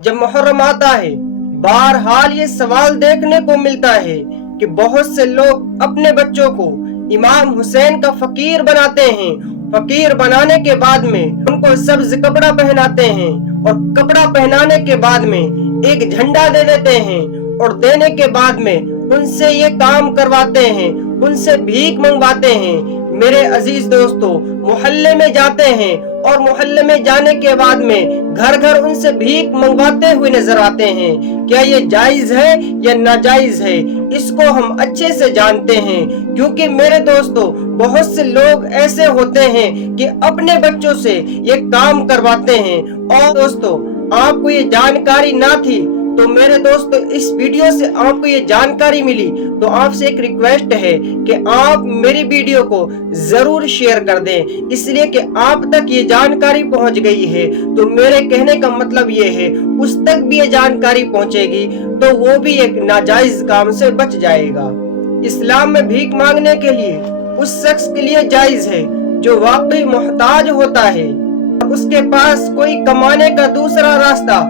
जब मुहर्रम आता है, बहरहाल ये सवाल देखने को मिलता है कि बहुत से लोग अपने बच्चों को इमाम हुसैन का फकीर बनाते हैं। फकीर बनाने के बाद में उनको सब्ज कपड़ा पहनाते हैं और कपड़ा पहनाने के बाद में एक झंडा दे देते हैं और देने के बाद में उनसे ये काम करवाते हैं, उनसे भीख मंगवाते हैं। मेरे अजीज दोस्तों, मोहल्ले में जाते हैं और मोहल्ले में जाने के बाद में घर घर उनसे भीख मंगवाते हुए नजर आते हैं। क्या ये जायज है या नाजायज है, इसको हम अच्छे से जानते हैं, क्योंकि मेरे दोस्तों बहुत से लोग ऐसे होते हैं कि अपने बच्चों से ये काम करवाते हैं। और दोस्तों, आपको ये जानकारी ना थी तो मेरे दोस्तों इस वीडियो से आपको ये जानकारी मिली तो आपसे एक रिक्वेस्ट है कि आप मेरी वीडियो को जरूर शेयर कर दें, इसलिए कि आप तक ये जानकारी पहुंच गई है तो मेरे कहने का मतलब ये है उस तक भी ये जानकारी पहुंचेगी तो वो भी एक नाजायज काम से बच जाएगा। इस्लाम में भीख मांगने के लिए उस शख्स के लिए जायज है जो वाकई मोहताज होता है, उसके पास कोई कमाने का दूसरा रास्ता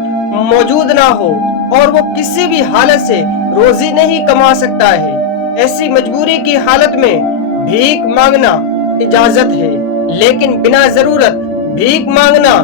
मौजूद ना हो और वो किसी भी हालत से रोजी नहीं कमा सकता है। ऐसी मजबूरी की हालत में भीख मांगना इजाजत है, लेकिन बिना जरूरत भीख मांगना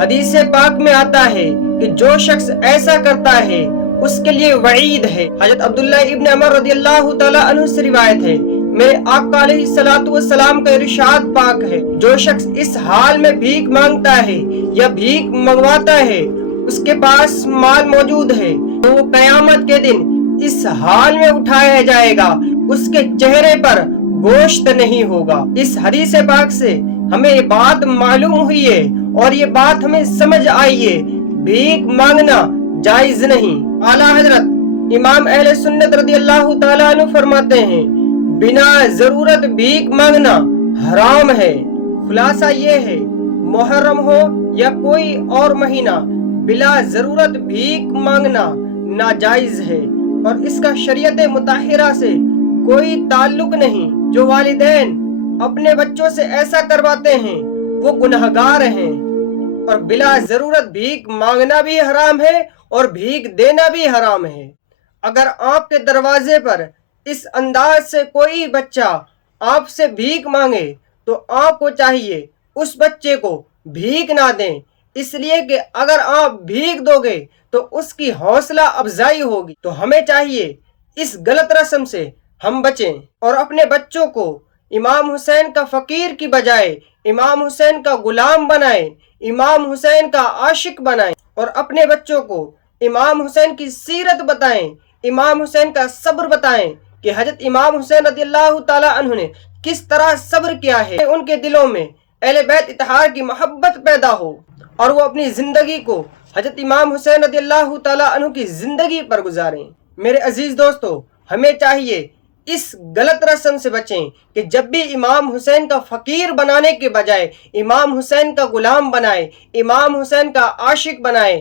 हदीस पाक में आता है कि जो शख्स ऐसा करता है उसके लिए वईद है। हजरत अब्दुल्ला इब्न उमर रदियल्लाहु तआला अन्हु से रिवायत है, मेरे आका अलैहिस्सलातु वस्सलाम का इरशाद पाक है, जो शख्स इस हाल में भीख मांगता है या भीख मंगवाता है उसके पास माल मौजूद है तो वो कयामत के दिन इस हाल में उठाया जाएगा, उसके चेहरे पर गोश्त नहीं होगा। इस हदीस पाक से हमें ये बात मालूम हुई है और ये बात हमें समझ आई है, भीख मांगना जायज नहीं। आला हजरत इमाम अहले सुन्नत रदियल्लाहु ताला अन्हु फरमाते हैं, बिना जरूरत भीख मांगना हराम है। खुलासा ये है, मुहर्रम हो या कोई और महीना, बिला जरूरत भीख मांगना नाजायज है और इसका शरीयत मुताहिरा से कोई ताल्लुक नहीं। जो वालिदैन अपने बच्चों से ऐसा करवाते हैं वो गुनहगार हैं और बिला जरूरत भीख मांगना भी हराम है और भीख देना भी हराम है। अगर आपके दरवाजे पर इस अंदाज से कोई बच्चा आपसे भीख मांगे तो आपको चाहिए उस बच्चे को भीख ना दें, इसलिए कि अगर आप भीख दोगे तो उसकी हौसला अफजाई होगी। तो हमें चाहिए इस गलत रस्म से हम बचें और अपने बच्चों को इमाम हुसैन का फकीर की बजाय इमाम हुसैन का गुलाम बनाएं, इमाम हुसैन का आशिक बनाएं और अपने बच्चों को इमाम हुसैन की सीरत बताएं, इमाम हुसैन का सब्र बताएं कि हजरत इमाम हुसैन रदियल्लाहु ताला अन्हु ने किस तरह सब्र किया है। उनके दिलों में अहले बैत इत्तहार की मोहब्बत पैदा हो और वो अपनी जिंदगी को हजरत इमाम हुसैन रदियल्लाहु ताला अन्हु की जिंदगी पर गुजारें। मेरे अजीज दोस्तों, हमें चाहिए इस गलत रस्म से बचें कि जब भी इमाम हुसैन का फकीर बनाने के बजाय इमाम हुसैन का गुलाम बनाए, इमाम हुसैन का आशिक बनाए।